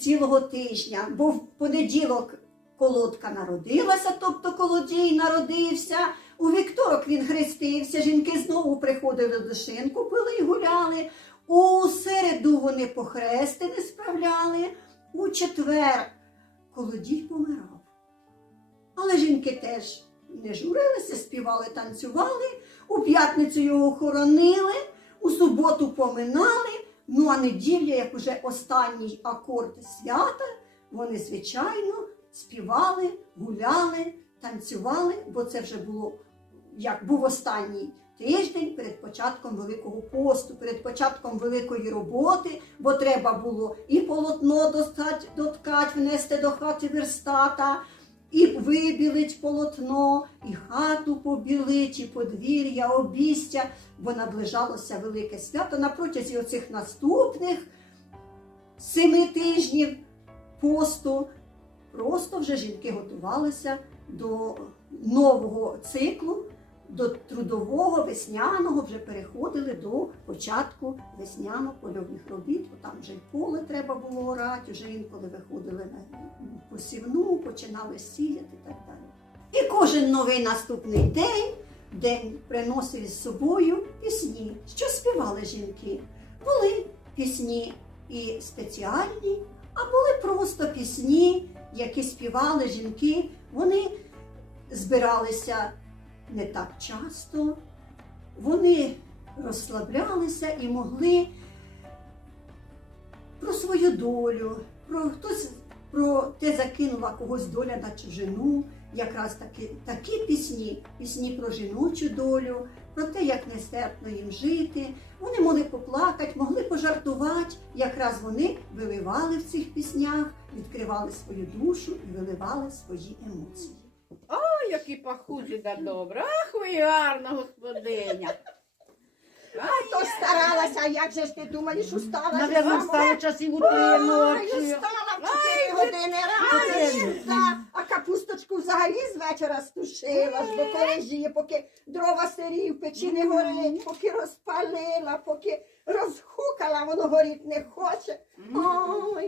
цілого тижня, бо в понеділок колодка народилася, тобто колодій народився. У вівторок він хрестився, жінки знову приходили до шинку, пили і гуляли. У середу вони похрестини справляли, у четвер колодій помирав. Але жінки теж не журилися, співали, танцювали, у п'ятницю його хоронили, у суботу поминали. Ну а неділя, як уже останній акорд свята, вони, звичайно, співали, гуляли, танцювали, бо це вже було як був останній тиждень перед початком Великого посту, перед початком великої роботи, бо треба було і полотно доткать, внести до хати верстата, і вибілить полотно, і хату побілить, і подвір'я, обістя, бо наближалося велике свято на протязі оцих наступних семи тижнів посту. Просто вже жінки готувалися до нового циклу, до трудового, весняного, вже переходили до початку весняно-польових робіт, бо там вже й поле треба було орати, вже інколи виходили на посівну, починали сіяти і так далі. І кожен новий наступний день, день приносив із собою пісні. Що співали жінки? Були пісні і спеціальні, а були просто пісні, які співали жінки. Вони збиралися не так часто, вони розслаблялися і могли про свою долю, про хтось про те закинула когось доля на чужину. Якраз такі, такі пісні, пісні про жіночу долю, про те, як нестерпно їм жити. Вони могли поплакати, могли пожартувати. Якраз вони виливали в цих піснях, відкривали свою душу і виливали свої емоції. Які пахучі да добре. Ах, ви гарна господиня. А то старалася, а як же ж ти думаєш, устала? Навірно, стало часів у три Ой, ночі. устала в 4 години рано. Да. А капусточку взагалі з вечора стушила, ж до колежі, поки дрова сирі в печі не горить, поки розпалила, поки розхукала, воно горіть не хоче. Ой,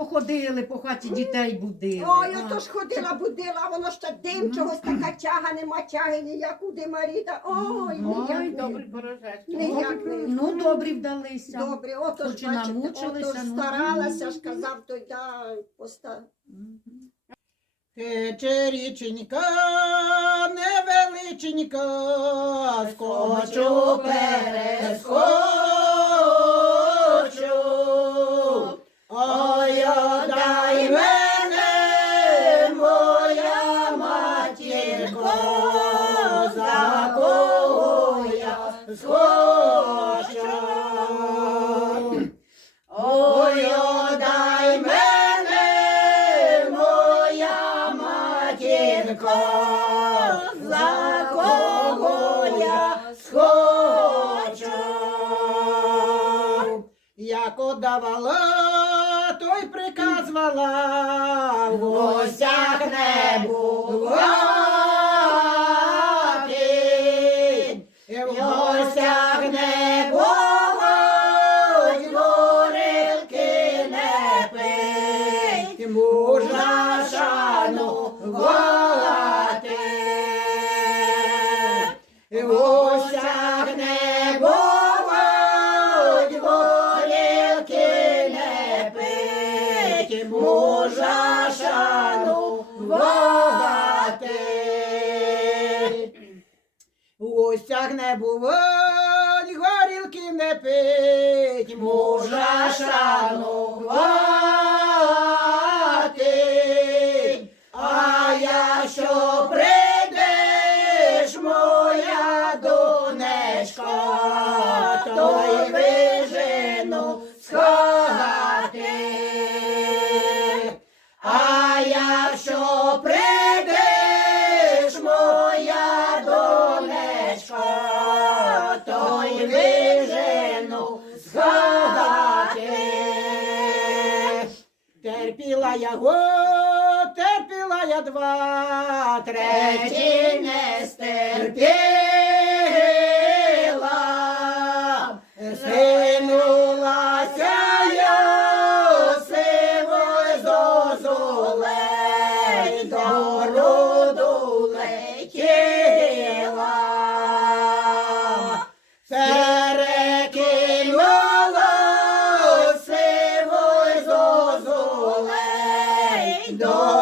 так. І ото ходили по хаті дітей будили. Ой, А. ото ж ходила, будила, а воно ще дим чогось така тяга, нема тяги, ніяку димаріта. Ой, ніяк Ой, не. добрий. Ніяк не. Ну, добрі вдалися. Добре, ото Хоч ж бачите, намучилися, ото ж ну. старалася ж казав, то я поста. Тече річенька невеличенька, скочу перескочу. Ой, дай мене, моя матінко, за кого я схочу. Ой, дай мене, моя матінко, за кого той приказувала, в гостях не. Не бувать, горілки не пить, мужа шанувати. Терпіла я год, терпіла я два, третій не стерпіла. No.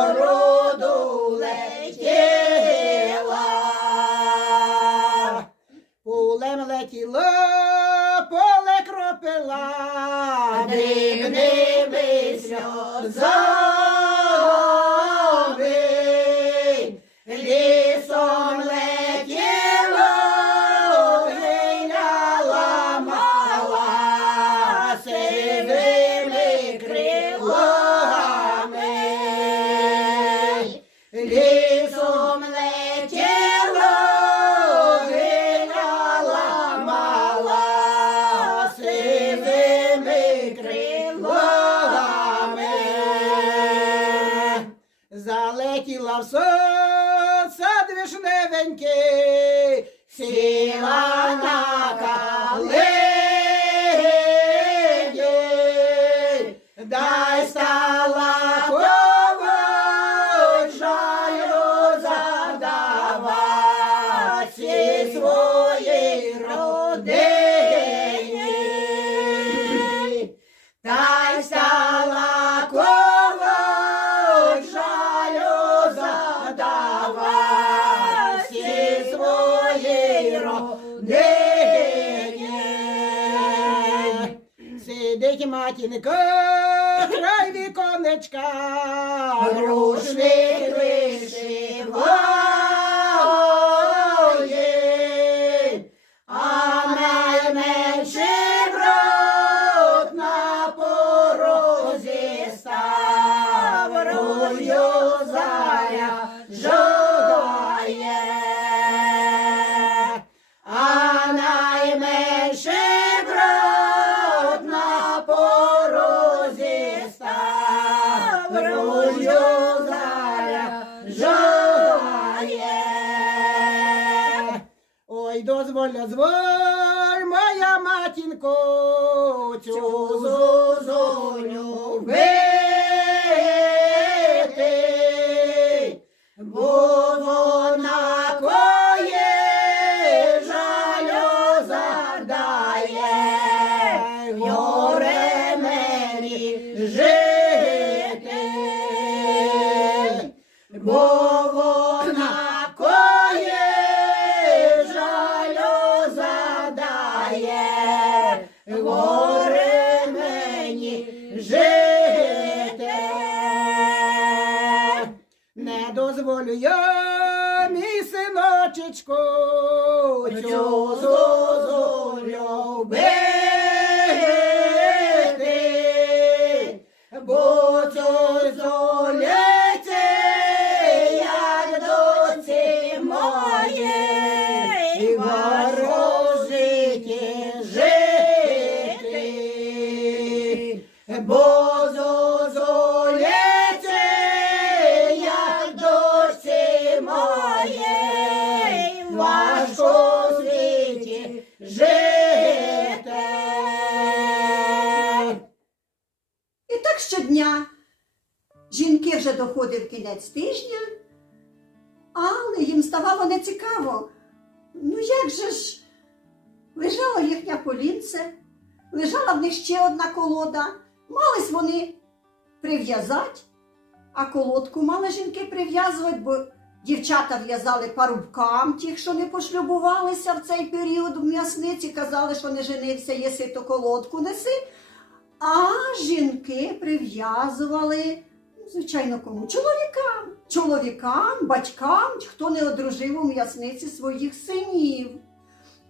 Залетіла в сад, вишневенький, сіла на калині, Сидить матінка, край віконечка, рушник вишиває, Ой, дозволь, дозволь, моя матінко, цю зозоню бити, бо я, мій синочечко, цю зозулю бити, бо жінки вже доходив кінець тижня, але їм ставало нецікаво. Ну як же ж лежало їхнє полінце, лежала в них ще одна колода, мались вони прив'язати, а колодку мали жінки прив'язувати, бо дівчата в'язали парубкам, тих, що не пошлюбувалися в цей період в м'ясниці, казали, що не женився, єси то колодку неси. А жінки прив'язували, звичайно, кому? Чоловікам. Чоловікам, батькам, хто не одружив у м'ясниці своїх синів.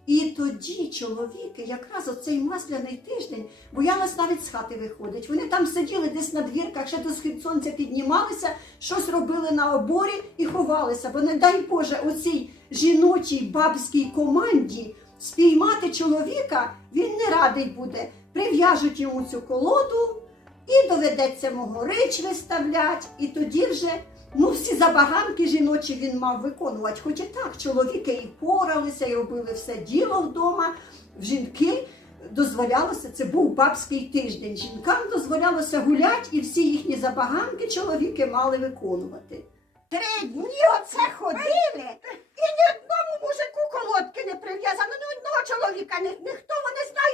І тоді чоловіки, якраз оцей масляний тиждень, боялись навіть з хати виходить. Вони там сиділи десь на двірках, ще до схід сонця піднімалися, щось робили на оборі і ховалися. Бо не дай Боже, оцій жіночій бабській команді спіймати чоловіка він не радий буде. Прив'яжуть йому цю колоду і доведеться могорич виставлять, і тоді вже ну, всі забаганки жіночі він мав виконувати. Хоч і так, чоловіки і поралися, і робили все діло вдома. В жінки дозволялося, це був бабський тиждень. Жінкам дозволялося гуляти, і всі їхні забаганки чоловіки мали виконувати. Три дні оце ходили, і ні одному мужику колодки не прив'язано, ні одного чоловіка, ні, ніхто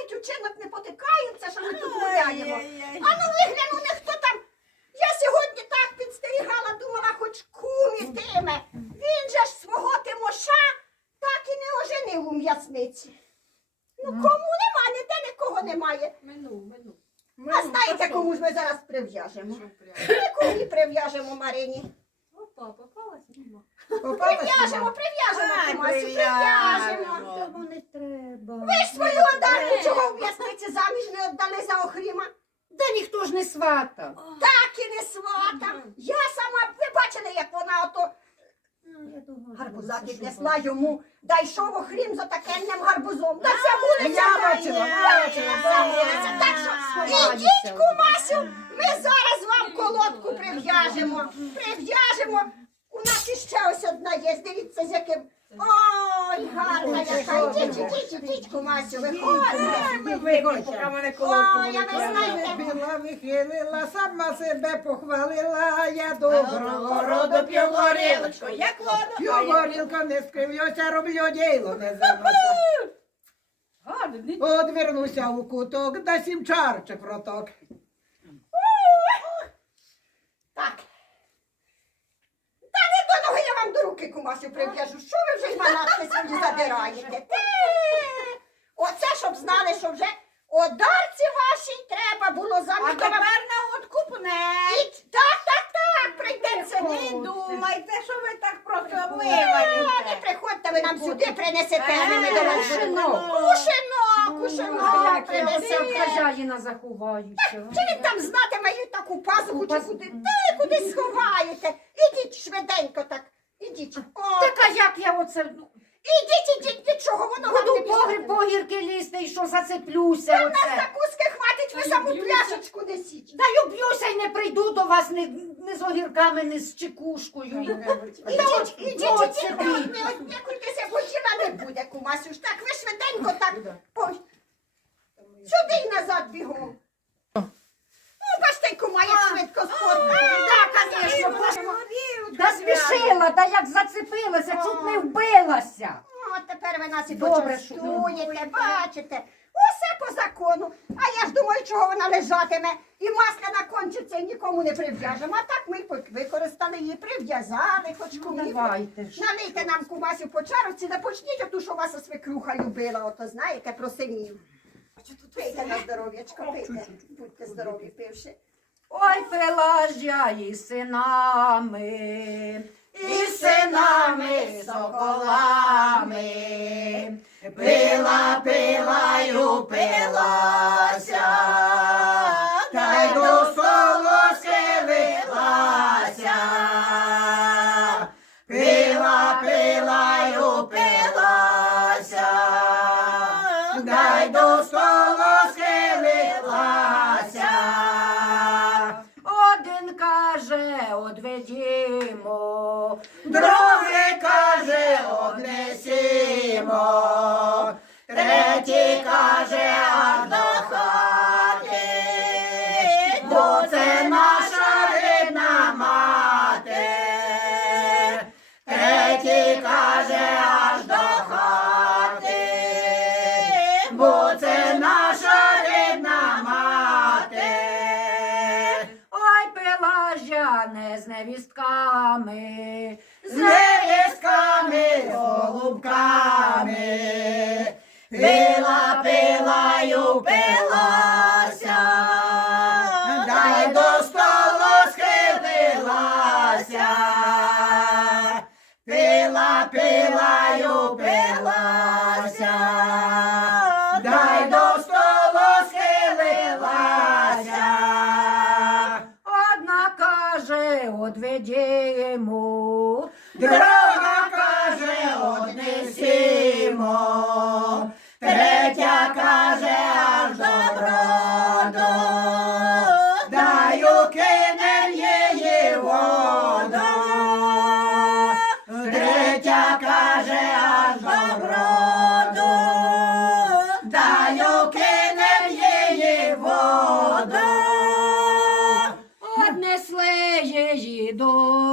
вони учинок не потикаються, що ми тут гуляємо. А ну вигляну, не хто там. Я сьогодні так підстерігала, думала, хоч кумітиме. Він же ж свого Тимоша так і не оженив у м'ясниці. Ну кому нема, ніде нікого немає. Минув, минув. А знаєте, кому ж ми зараз прив'яжемо? Кому її прив'яжемо Марині? Прив'яжемо, прив'яжемо, Ай, Кумасю, прив'яжемо. прив'яжемо. Тому не треба. Ви ж свою одарку чого в в'язниці заміж не віддали за Охріма? Та ніхто ж не сватав. Так і не свата. Я сама, ви бачили, як вона ото гарбуза піднесла йому, да йшов Охрім за такенним гарбузом. Да вся вулиця Я бачила, бачила, вся вулиця. Так що ідіть, кумасю, ми зараз вам колодку прив'яжемо. Прив'яжемо. У нас іще ось одна є, дивіться, з яким. Ой, гарна яка. Ідіть, ідіть, ідіть, кумасю, виходьте. Поки мене колодку Ой, знаю, п'яна. вихилила, сама себе похвалила, я доброго роду п'ю горілочку, як. П'ю горілку, не скривлюся, роблю діло, не занося. Одвернуся у куток, да сім чарчик в роток. Так. Та не до ноги я вам до руки кумасю прив'яжу. Що ви вже й манатки свої задираєте? Те. Оце, щоб знали, що вже одарці вашій треба було А замість. тепер на откупне. Так, так, так, прийдеться. Не думайте, що ви так просто Не вивалите. приходьте, ви нам сюди принесете, а не ми Е, до вас. Кушанок, кушанок Як принесете. хазяїна заховаються. Чи він там знатиме і таку пазуху, чи куди? Де куди сховаєте? Ідіть швиденько так. Ідіть. О, Так а як я оце ну, ідіть, ідіть, нічого, воно вам буду не погріб мішатиме. погірки лізти і що зацеплюся Та в нас оце. закуски хватить, ви саму пляшечку несіть. Та й не прийду до вас ні, ні з огірками, ні з чекушкою. Ідіть, ідіть, от ідіть, сидіть. не однякуйтеся, бо тіла не буде, кумасю ж так, ви швиденько так, по... сюди й назад бігом. Кума, як швидко сходить. Так, звісно, бачимо. Та спішила, та як зацепилася, чуть не вбилася. О, тепер ви нас і Добре, що- почастуєте, бачите. Усе по закону. А я ж думаю, чого вона лежатиме. І масляна кончиться і нікому не прив'яжемо. А так ми пок- використали її, прив'язали, хоч Ну, давайте ж. Налийте нам кумасю по чарці, не почніть оту, що вас свекруха любила, ото знаєте, про синів. Пийте на здоров'ячко, пийте. Будьте здорові, пивши. Ой, Пелажя і синами, і синами соколами. Пила, пила й упилася, та й до столу одведімо, каже, однесімо,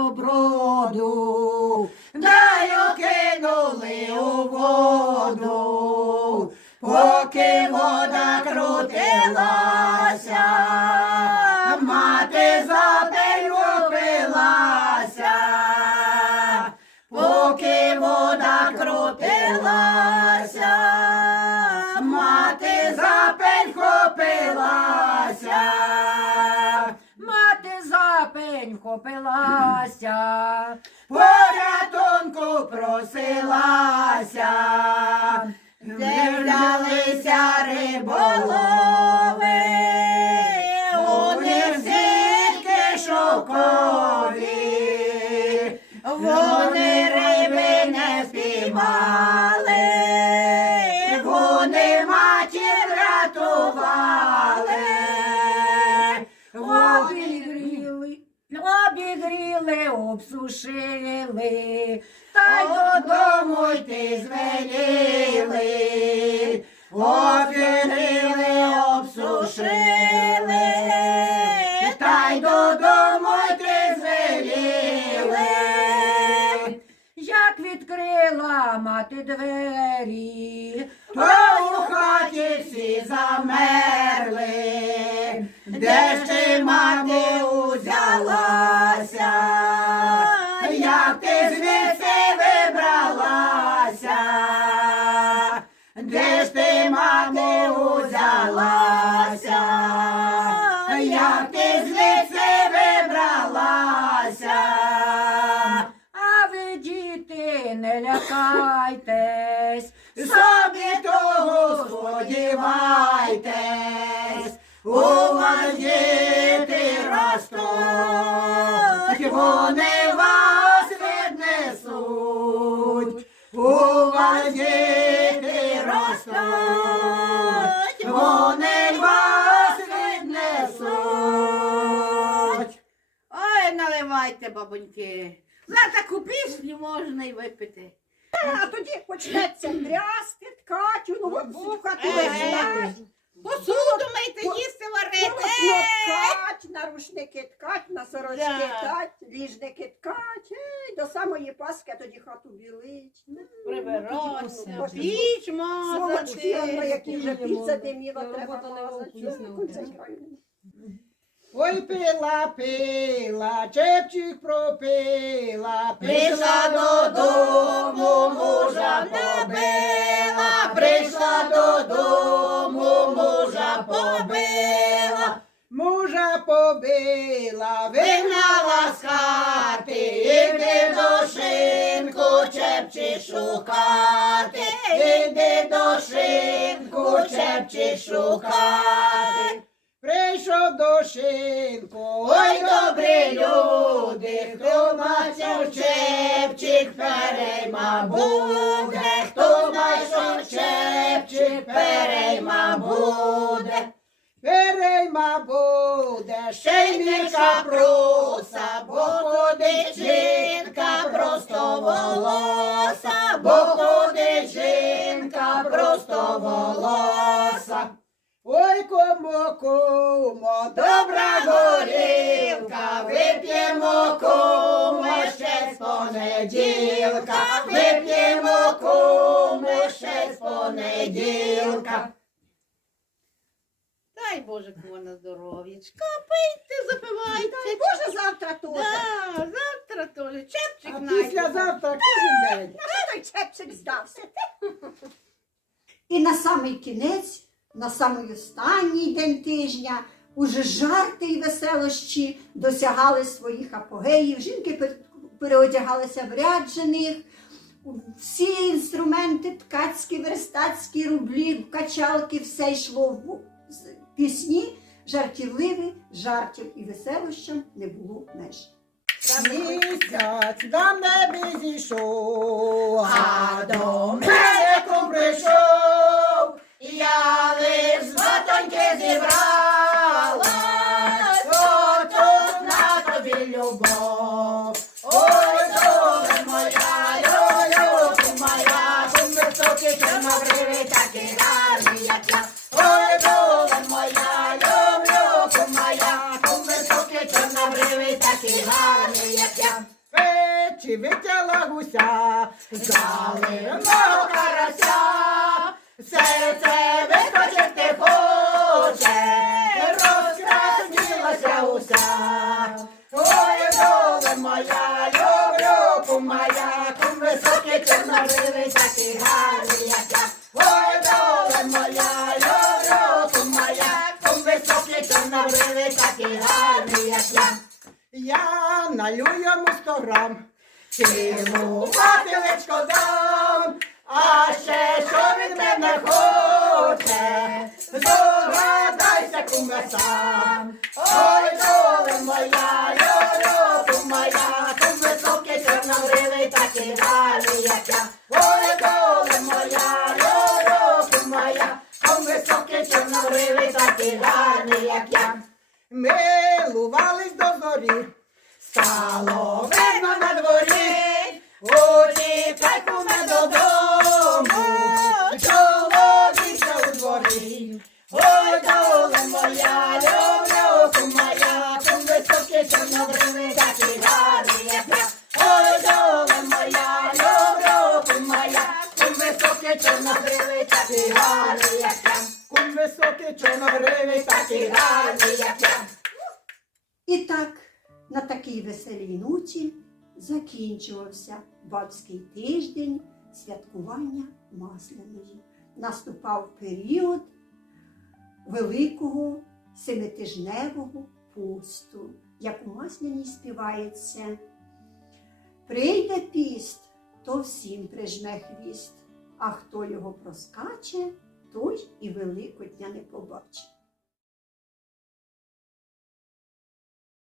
броду, да окинули у воду, поки вода крутилася, мати запилася, поки вода крутилася, мати запель хопилася попилася. Порятунку просилася, дивлялися риболови, них сітки шовкові, діти вони вас віднесуть. Ой, наливайте, бабоньки. За таку пісню можна й випити. А тоді почнеться трясти, ткачу, ну бухати, в хату везти. Посуду мийте, їсти варити. Ткать, на рушники ткать, на сорочки Да. ткать, ліжники ткать, ей, до самої Пасхи, а тоді хату білить. Прибиратися, піч Сволочки, одно, мазати. які вже піч задиміла, треба мазати. Ой, пила, пила, чепчик пропила, Прийшла додому, побила, вигнала з хати, іди до шинку, чепчі шукати, іди до шинку, чепчі шукати. Прийшов до шинку, ой, добрі люди, хто знайшов чепчик, перейма буде, хто знайшов чепчик, перейма буде. Перейма буде, мірка пруса, бо ходить жінка просто волоса, бо ходить жінка просто волоса. Ой, кому, кому, добра горілка, вип'ємо кому ще з понеділка, вип'ємо кому ще з понеділка. Дай Боже, кому на здоров'ячка. Пийте, запивайте. Боже, завтра теж. Да, завтра теж. Чепчик А найдемо. післязавтра кожен день. А той чепчик здався. І на самий кінець, на самий останній день тижня, уже жарти й веселощі досягали своїх апогеїв. Жінки переодягалися в ряд жених. Всі інструменти ткацькі, верстацькі, рублі, качалки, все йшло в пісні, жартівливі, жартів і веселощам не було меж. Місяць на небі зійшов, а до мене кум прийшов, я лиш з зібрав. 家家 мене хоче, здогадайся, куме такий як я. І так, на такій веселій ноті закінчувався бабський тиждень святкування Масляної. Наступав період великого семитижневого посту, як у Масляній співається. Прийде піст, то всім прижме хвіст, а хто його проскаче, той і Великодня не побачить.